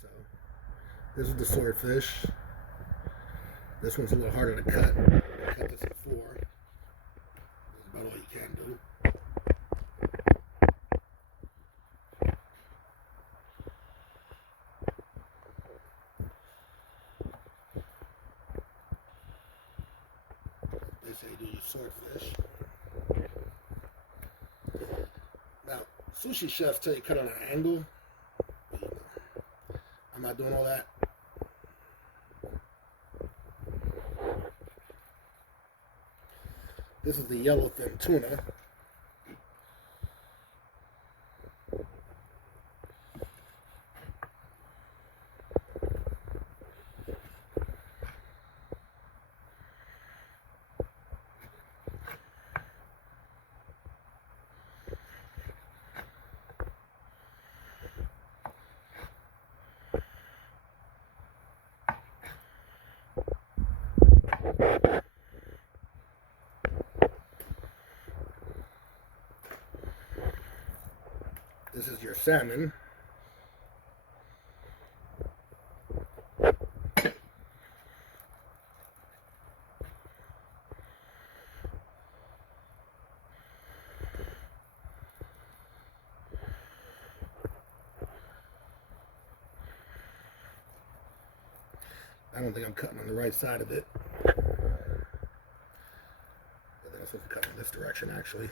So this is the swordfish. This one's a little harder to cut. I cut this in four. That's about all you can do. They say do your swordfish. Now, sushi chefs tell you cut on an angle. But, I'm not doing all that. This is the yellowfin tuna. This is your salmon. I don't think I'm cutting on the right side of it. I think I'm supposed to cut in this direction, actually.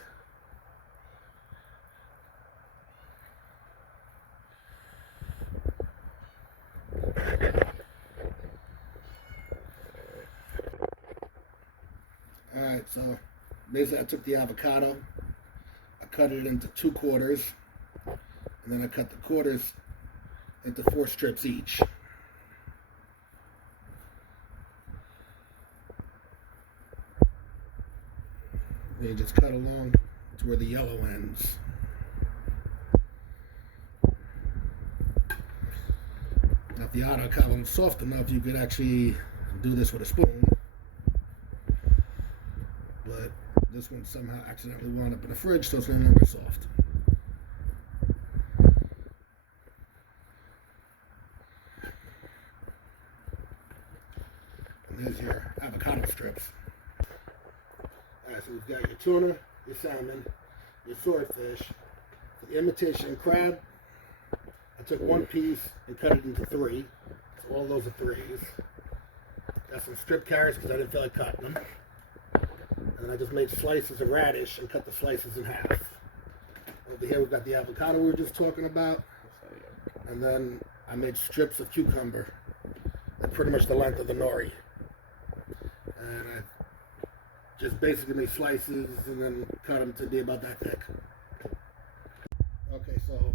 Alright, so basically I took the avocado, I cut it into 2 quarters, and then I cut the quarters into 4 strips each. Then you just cut along to where the yellow ends. Now if the avocado was soft enough, you could actually do this with a spoon. But this one somehow accidentally wound up in the fridge, so it's no longer soft. And there's your avocado strips. Alright, so we've got your tuna, your salmon, your swordfish. For the imitation crab, I took 1 piece and cut it into 3. So all those are 3s. Got some strip carrots because I didn't feel like cutting them. And I just made slices of radish and cut the slices in half. Over here we've got the avocado we were just talking about. And then I made strips of cucumber. They're pretty much the length of the nori. And I just basically made slices and then cut them to be about that thick. Okay, so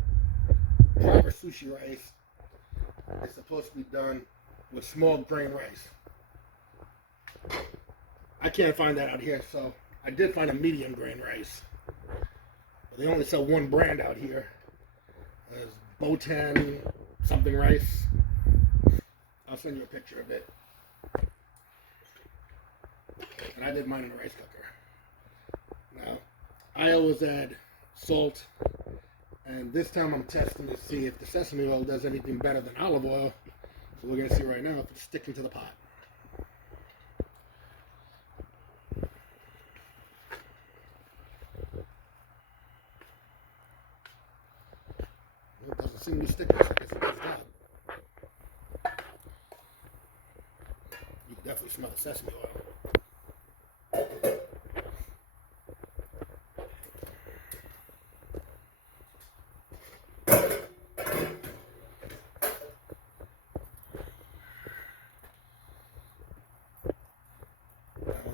proper sushi rice is supposed to be done with small grain rice. I can't find that out here, so I did find a medium grain rice. But they only sell 1 brand out here. There's Botan something rice. I'll send you a picture of it. And I did mine in a rice cooker. Now, I always add salt, and this time I'm testing to see if the sesame oil does anything better than olive oil. So we're going to see right now if it's sticking to the pot. It doesn't seem to be sticking, so I guess it does that. You can definitely smell the sesame oil.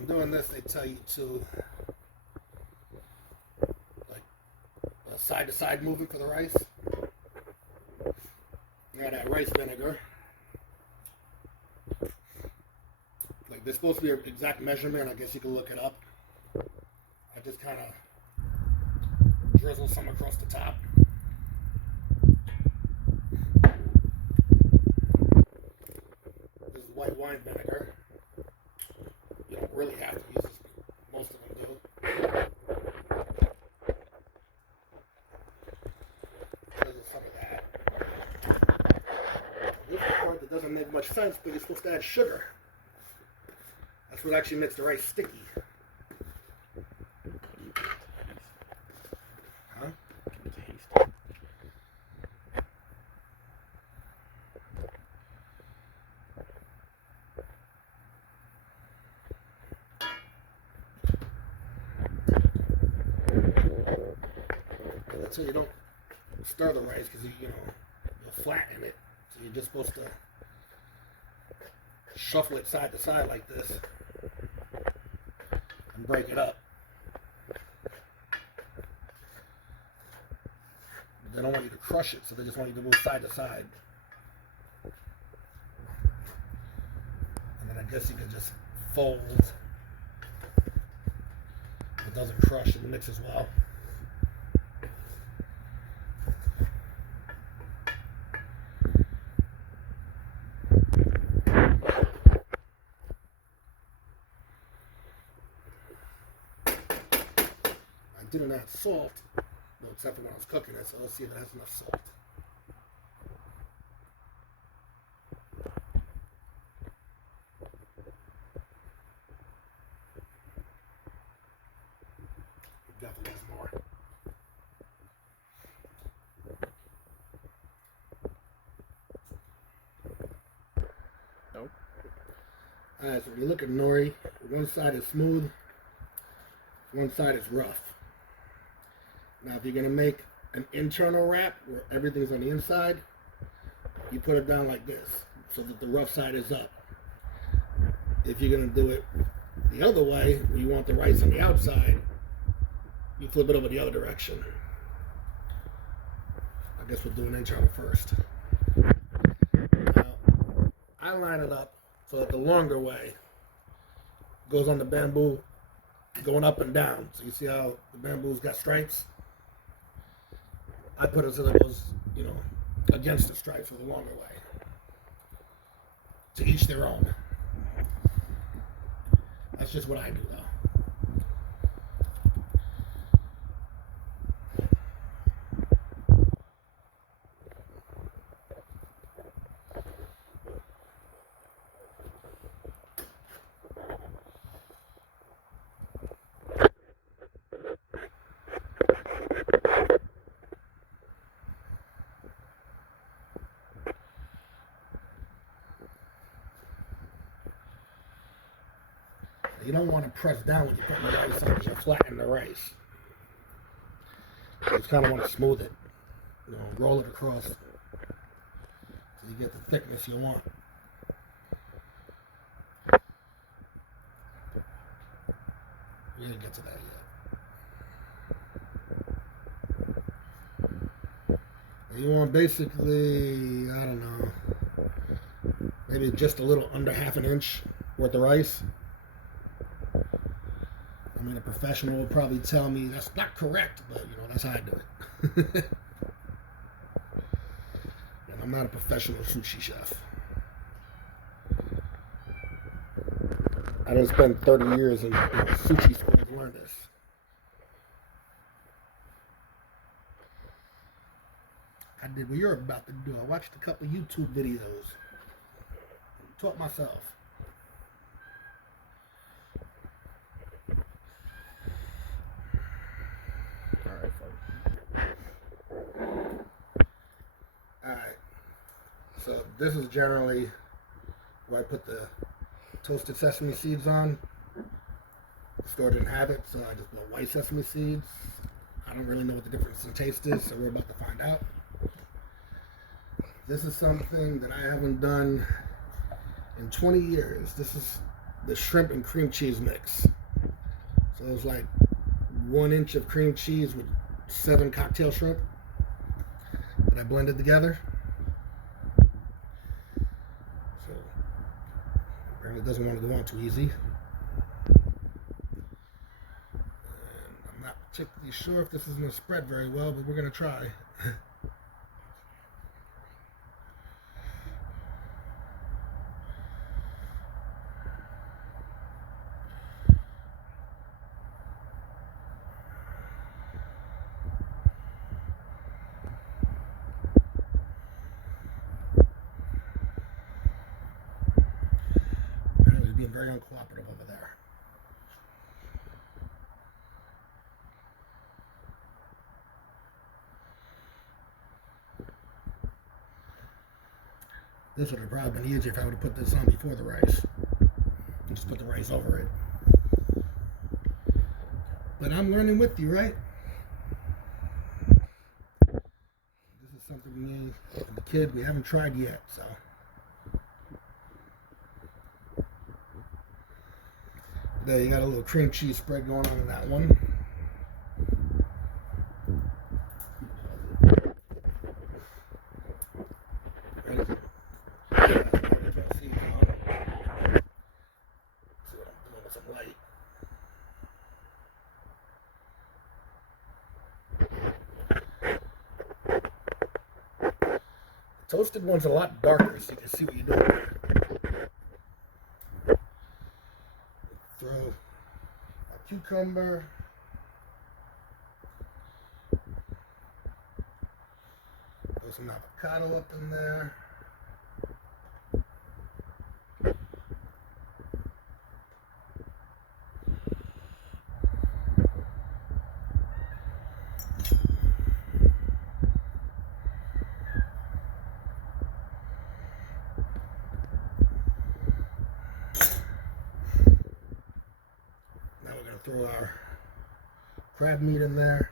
Doing this, they tell you to like side to side movement for the rice. You gotta add rice vinegar. Like there's supposed to be an exact measurement. I guess you can look it up. I just kind of drizzle some across the top. This is white wine vinegar. You don't really have to use this. Most of them do. There's some of that. It doesn't make much sense, but you're supposed to add sugar. That's what actually makes the rice sticky. Huh? So you don't stir the rice because you'll flatten it. So you're just supposed to shuffle it side to side like this and break it up. They don't want you to crush it, so they just want you to move side to side. And then I guess you can just fold. It doesn't crush, it mixes well. I didn't add salt, no, except for when I was cooking it, so let's see if it has enough salt. It definitely has more. Nope. Alright, so when you look at nori, one side is smooth, one side is rough. Now, if you're going to make an internal wrap where everything's on the inside, you put it down like this so that the rough side is up. If you're going to do it the other way, where you want the rice on the outside, you flip it over the other direction. I guess we'll do an internal first. Now, I line it up so that the longer way goes on the bamboo going up and down. So you see how the bamboo's got stripes? I put it so that it goes, against the stripes for the longer way. To each their own. That's just what I do, though. You don't want to press down when you put the rice on because you'll flatten the rice. You just kind of want to smooth it. Roll it across so you get the thickness you want. We didn't get to that yet. You want basically, I don't know, maybe just a little under half an inch worth of rice. I mean, a professional would probably tell me that's not correct, but that's how I do it. And I'm not a professional sushi chef. I didn't spend 30 years in sushi school to learn this. I did what you're about to do. I watched a couple YouTube videos. Taught myself. Alright, so this is generally where I put the toasted sesame seeds on. The store didn't have it, so I just put white sesame seeds. I don't really know what the difference in taste is, so we're about to find out. This is something that I haven't done in 20 years. This is the shrimp and cream cheese mix. So it's like 1 inch of cream cheese with 7 cocktail shrimp that I blended together. So apparently it doesn't want to go on too easy. And I'm not particularly sure if this is going to spread very well, but we're going to try. very uncooperative over there. This would have probably been easier if I would have put this on before the rice. And just put the rice over it. But I'm learning with you, right? This is something me and the kid we haven't tried yet, so. There, you got a little cream cheese spread going on in that one. Ready? See what I'm doing with some light. Toasted one's a lot darker, so you can see what you're doing. Throw a cucumber. Throw some avocado up in there. Throw our crab meat in there.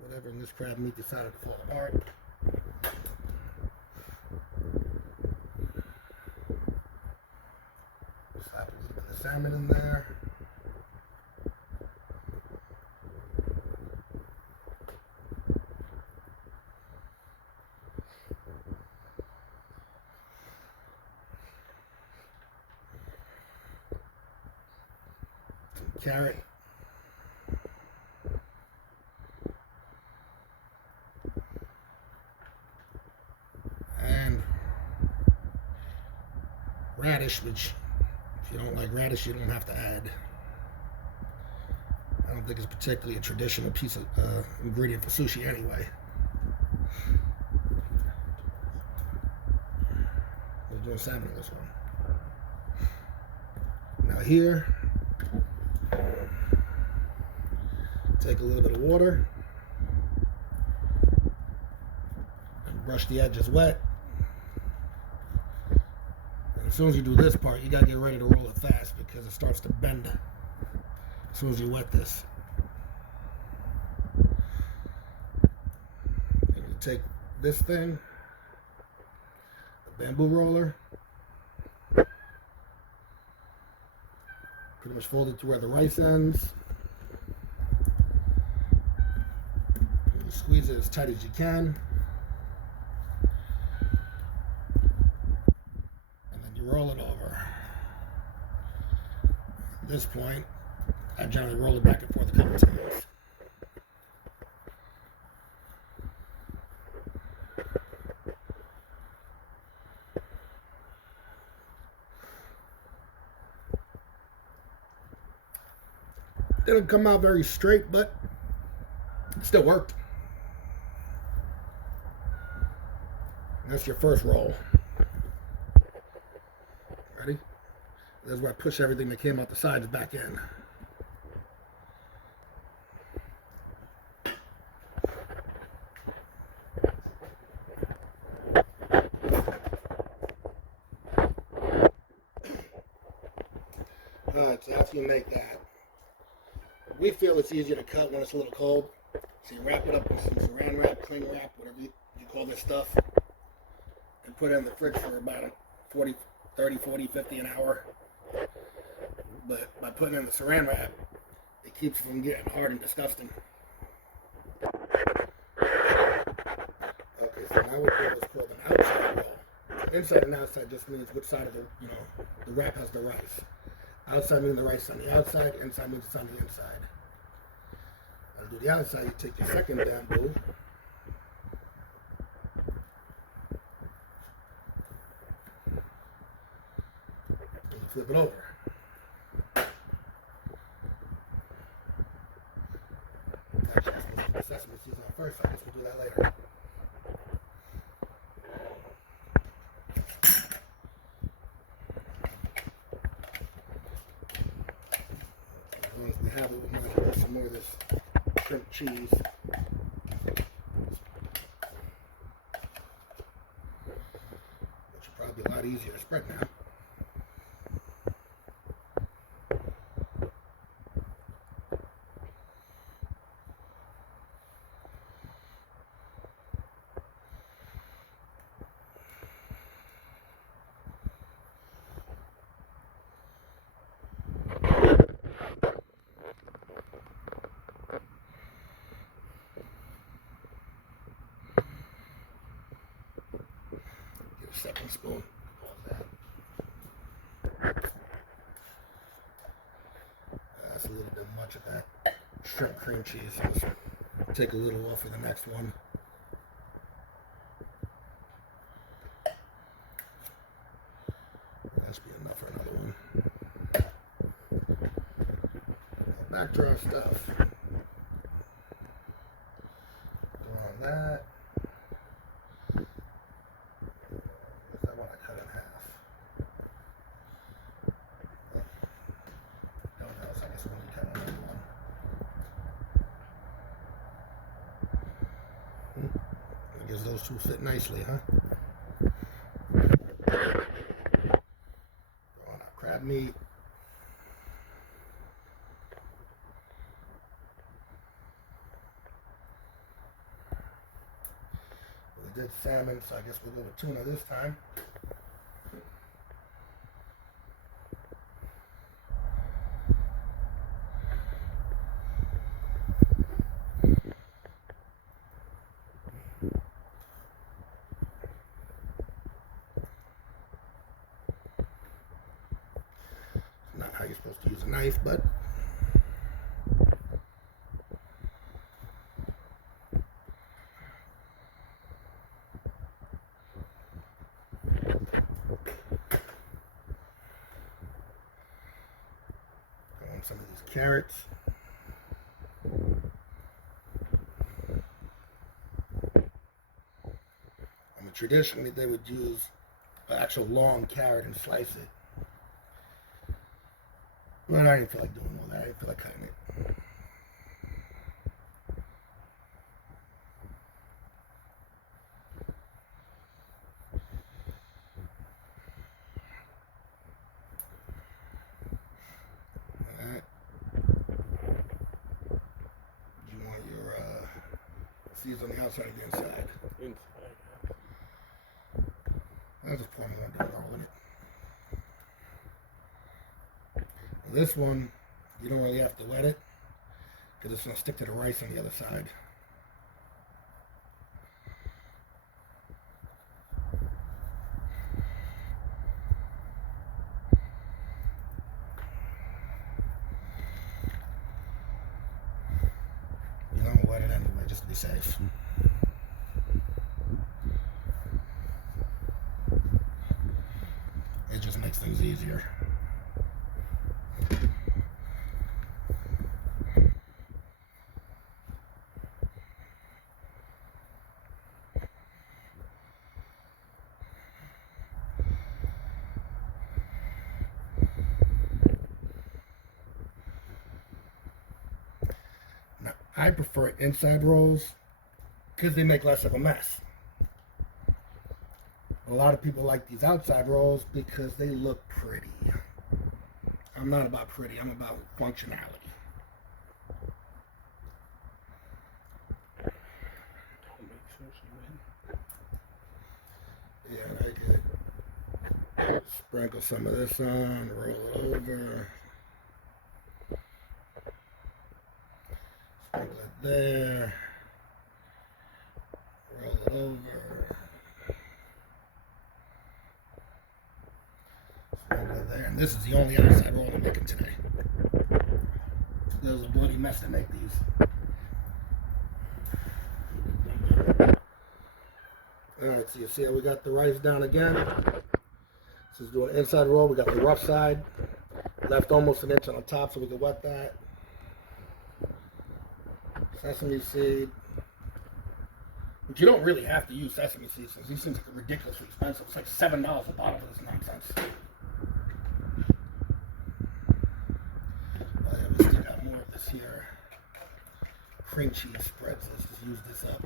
Whatever, and this crab meat decided to fall apart. Slap a little bit of salmon in there. Carrot. And radish, which if you don't like radish, you don't have to add. I don't think it's particularly a traditional piece of ingredient for sushi anyway. We're doing salmon in this one. Now here, take a little bit of water and brush the edges wet. And as soon as you do this part, you gotta get ready to roll it fast because it starts to bend as soon as you wet this. And you take this thing, the bamboo roller, pretty much fold it to where the rice ends. Squeeze it as tight as you can. And then you roll it over. At this point, I generally roll it back and forth a couple times. Didn't come out very straight, but it still worked. That's your first roll. Ready? This is where I push everything that came out the sides back in. Alright, so after you make that, we feel it's easier to cut when it's a little cold. So you wrap it up with some saran wrap, cling wrap, whatever you call this stuff. And put it in the fridge for about 30, 40, 50 an hour. But by putting it in the saran wrap, it keeps it from getting hard and disgusting. Okay, so now we're doing what's called an outside roll. Inside and outside just means which side of the wrap has the rice. Outside means the rice on the outside, inside means it's on the inside. Now to do the outside, you take your second bamboo. flip it over. Actually, I'm supposed to put the sesame seeds on first, so I guess we'll do that later. As long as we have it, we might have some more of this shrimp cheese. Which will probably be a lot easier to spread now. Second spoon. That's a little bit much of that shrimp cream cheese. So let's take a little off for the next one. That should be enough for another one. Back to our stuff. Going on that. Those two fit nicely, huh? Go on our crab meat. We did salmon, so I guess we'll go with tuna this time. Not how you're supposed to use a knife, but on some of these carrots. I mean, traditionally they would use an actual long carrot and slice it. But I didn't feel like doing all that. I didn't feel like cutting it. Alright. You want your seeds on the outside or the inside? Inside. I'll just pour more down all in it. This one, you don't really have to wet it because it's going to stick to the rice on the other side. You don't wet it anyway, just to be safe. It just makes things easier. Now, I prefer inside rolls because they make less of a mess. A lot of people like these outside rolls because they look pretty. I'm not about pretty, I'm about functionality. Don't make sushi, man. Yeah, I could sprinkle some of this on, roll it over. Sprinkle it there. Roll it over. There, and this is the only outside roll I'm making today. There was a bloody mess to make these. Alright, so you see how we got the rice down again? So let's do an inside roll. We got the rough side. Left almost an inch on the top so we can wet that. Sesame seed. But you don't really have to use sesame seeds since these things are ridiculously expensive. It's like $7 a bottle for this nonsense. Oh yeah, we still got more of this here. Cream cheese spreads. Let's just use this up.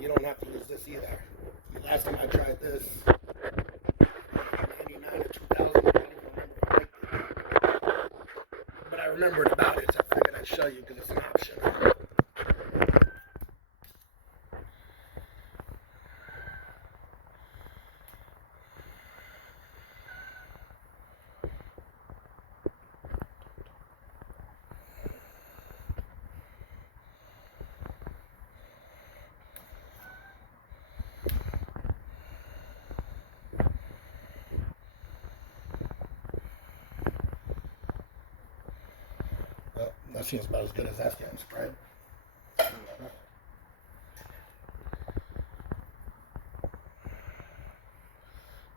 You don't have to use this either. Last time I tried this, 99 or 2000, I don't even remember if I liked it. But I remembered about it, so I figured I'd show you because it's an option. Well, that seems about as good as that's getting spread.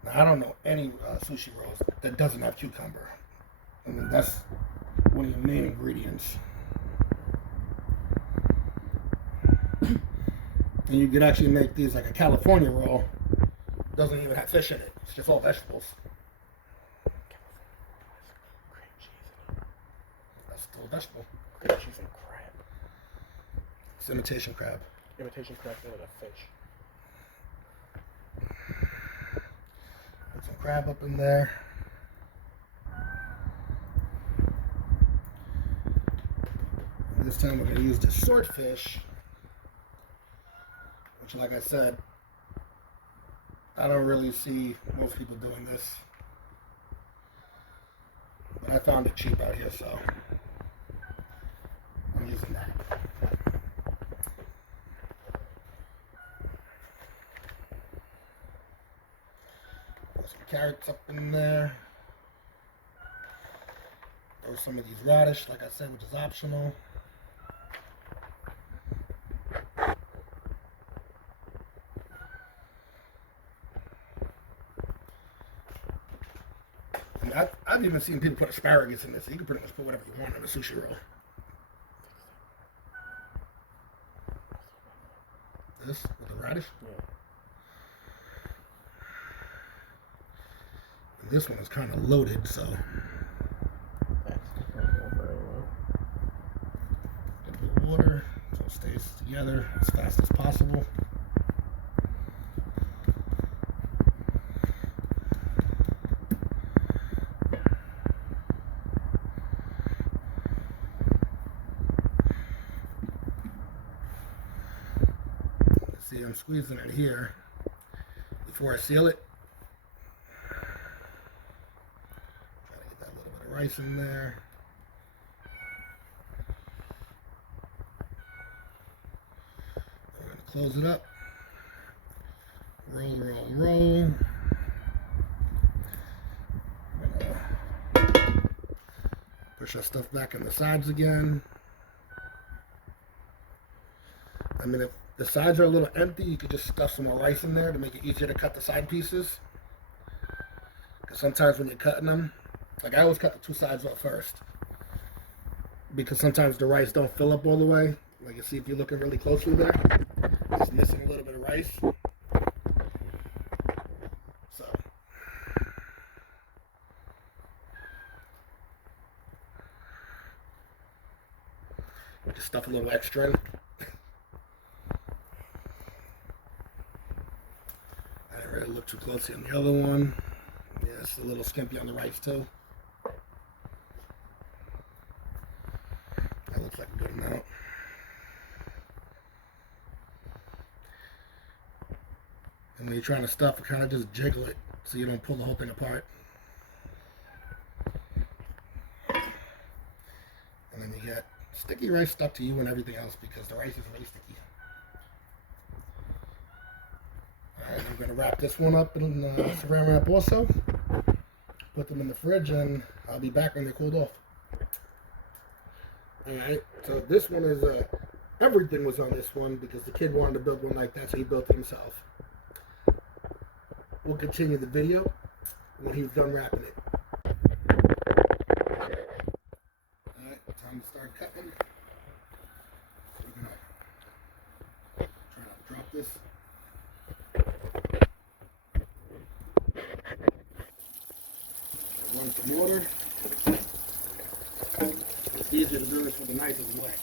Now, I don't know any sushi rolls that doesn't have cucumber. I mean, that's one of your main ingredients. And you could actually make these like a California roll. It doesn't even have fish in it. It's just all vegetables. Cream cheese in it. That's still a vegetable. Cream cheese and crab. It's imitation crab. Imitation crab with a fish. Put some crab up in there. And this time we're going to use the swordfish, which, like I said, I don't really see most people doing this. But I found it cheap out here, so I'm using that. Put some carrots up in there. Throw some of these radish, like I said, which is optional. And I've even seen people put asparagus in this. So you can pretty much put whatever you want on a sushi roll. This with the radish? Yeah. And this one is kind of loaded, so. That's not going very well. A little bit of water so it stays together as fast as possible. See, I'm squeezing it here before I seal it. Try to get that little bit of rice in there. We're going to close it up. Roll, roll, roll. I'm going to push our stuff back in the sides again. I mean, if the sides are a little empty, you could just stuff some more rice in there to make it easier to cut the side pieces. Because sometimes when you're cutting them, like I always cut the two sides off first. Because sometimes the rice don't fill up all the way. Like you see if you're looking really closely there, it's missing a little bit of rice. So. Just stuff a little extra in. Really look too closely on the other one. Yeah, it's a little skimpy on the rice too. That looks like a good amount. And when you're trying to stuff, kind of just jiggle it so you don't pull the whole thing apart. And then you get sticky rice stuck to you and everything else because the rice is really sticky. Alright, I'm going to wrap this one up in saran wrap also. Put them in the fridge and I'll be back when they're cooled off. Alright, so this one is, everything was on this one because the kid wanted to build one like that, so he built it himself. We'll continue the video when he's done wrapping it. Alright, time to start cutting. We're going to try to drop this. Run some water. It's easier to do this with a knife as well.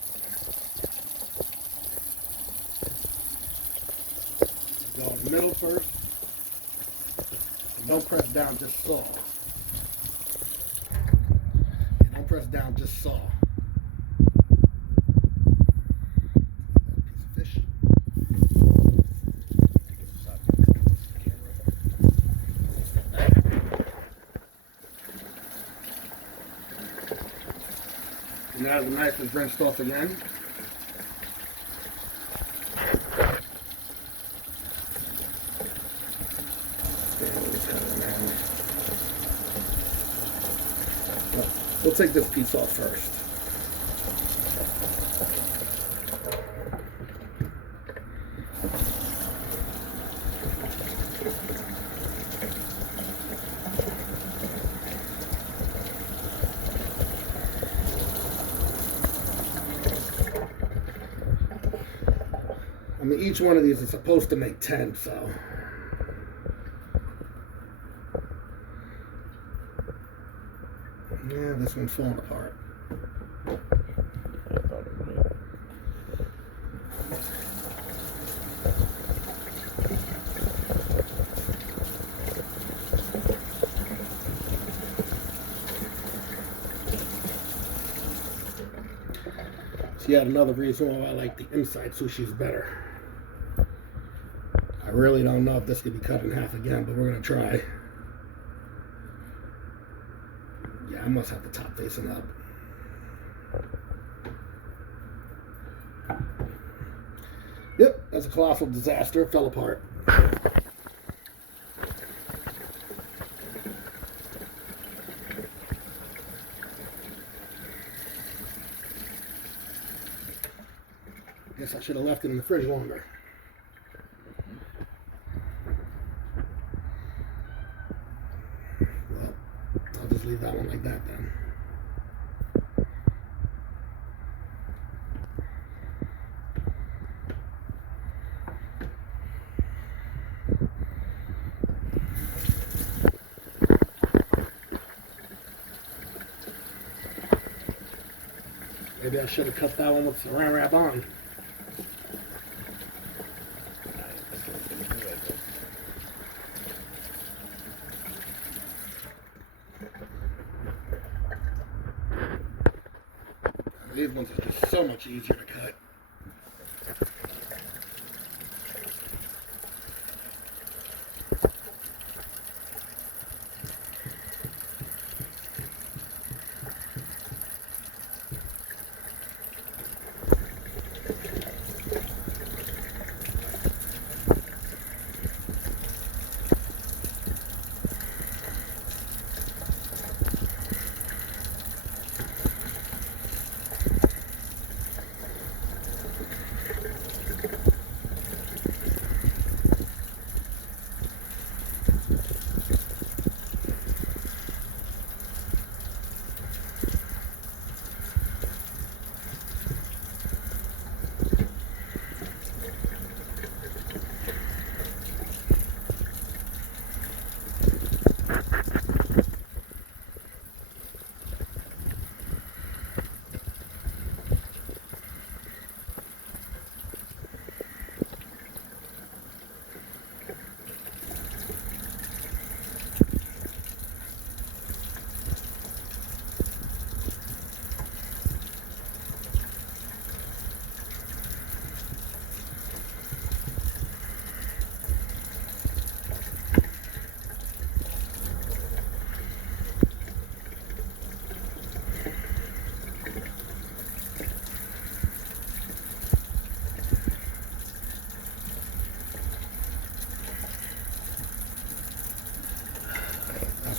Go in the middle first. And don't press down, just saw. And don't press down, just saw. Piece of fish. Now the knife is rinsed off again. We'll take this piece off first. I mean, each one of these is supposed to make 10, so. Yeah, this one's falling apart. I thought it would. See, yet another reason why I like the inside sushis better. I really don't know if this could be cut in half again, but we're going to try. Yeah, I must have the top facing up. Yep, that's a colossal disaster. It fell apart. Guess I should have left it in the fridge longer. Well, I'll just leave that one like that then. Maybe I should have cut that one with saran wrap on. These ones are just so much easier to cut.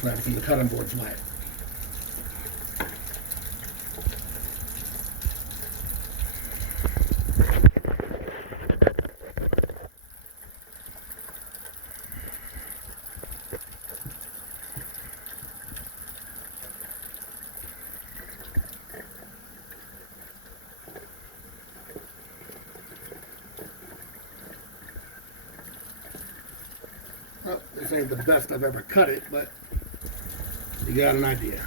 knife and the cutting board's wet. Well, this ain't the best I've ever cut it, but you got an idea.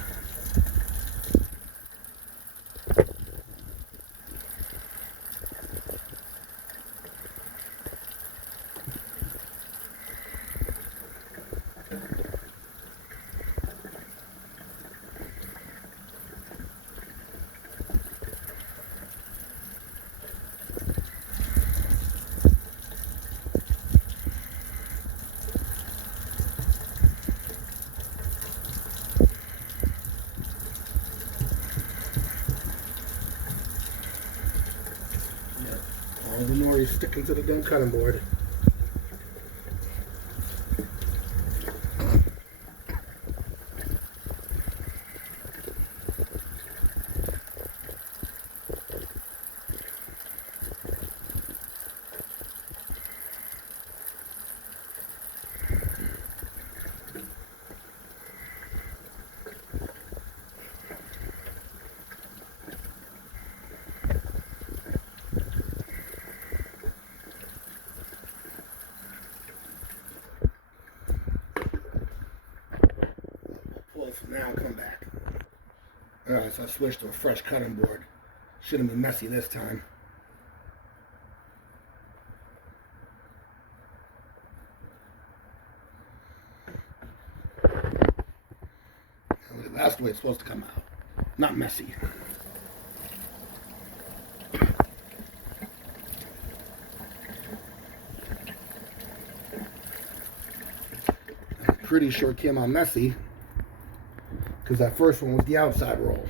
All the more you're sticking to the damn cutting board. Pause for now and come back. Alright, so I switched to a fresh cutting board. Shouldn't be messy this time. That's the way it's supposed to come out. Not messy. I'm pretty sure it came out messy because that first one was the outside roll.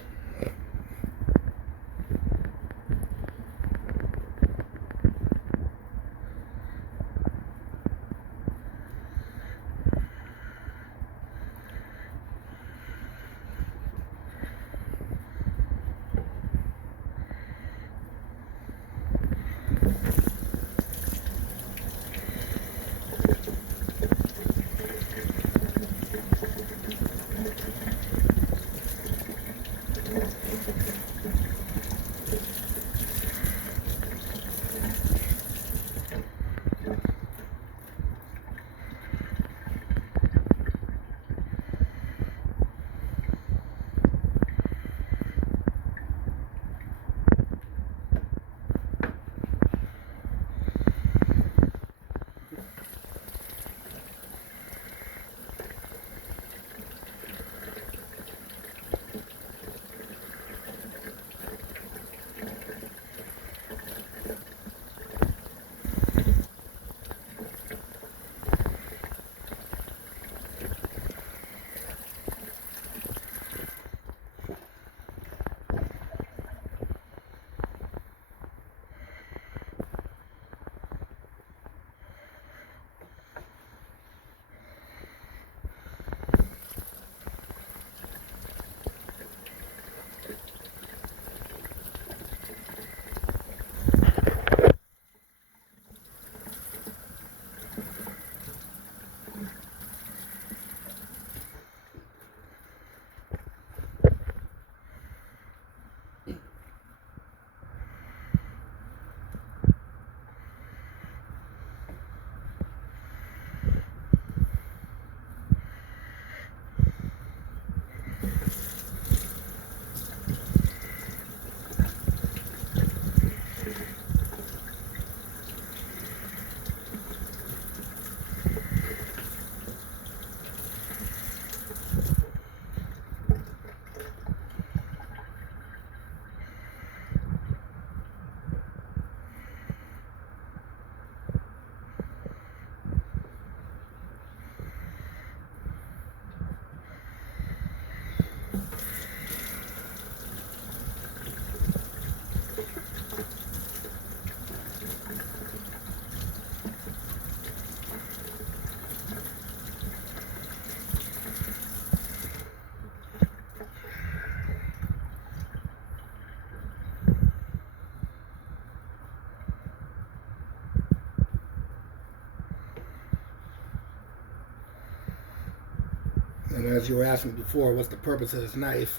And as you were asking before, what's the purpose of this knife?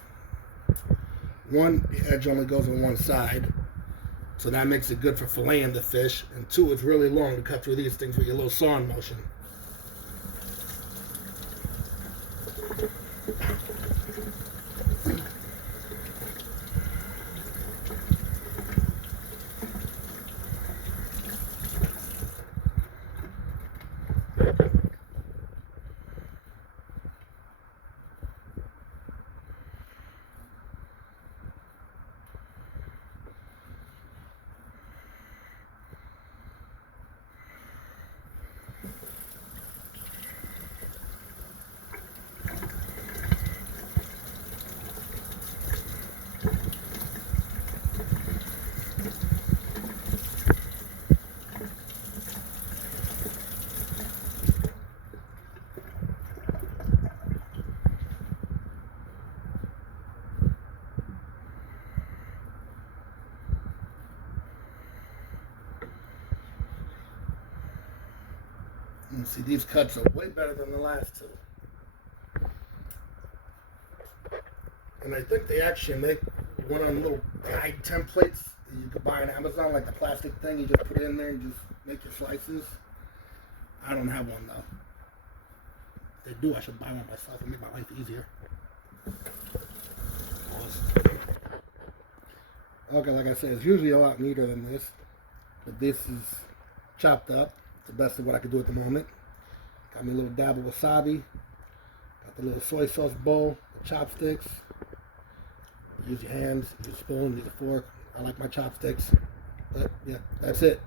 One, the edge only goes on one side, so that makes it good for filleting the fish. And two, it's really long to cut through these things with your little sawing motion. And see, these cuts are way better than the last two. And I think they actually make one on little guide templates that you could buy on Amazon, like the plastic thing. You just put it in there and just make your slices. I don't have one though. If they do, I should buy one myself and make my life easier. Okay, like I said, it's usually a lot neater than this, but this is chopped up. It's the best of what I could do at the moment. Got me a little dab of wasabi. Got the little soy sauce bowl, the chopsticks. Use your hands, use a spoon, use a fork. I like my chopsticks. But yeah, that's it.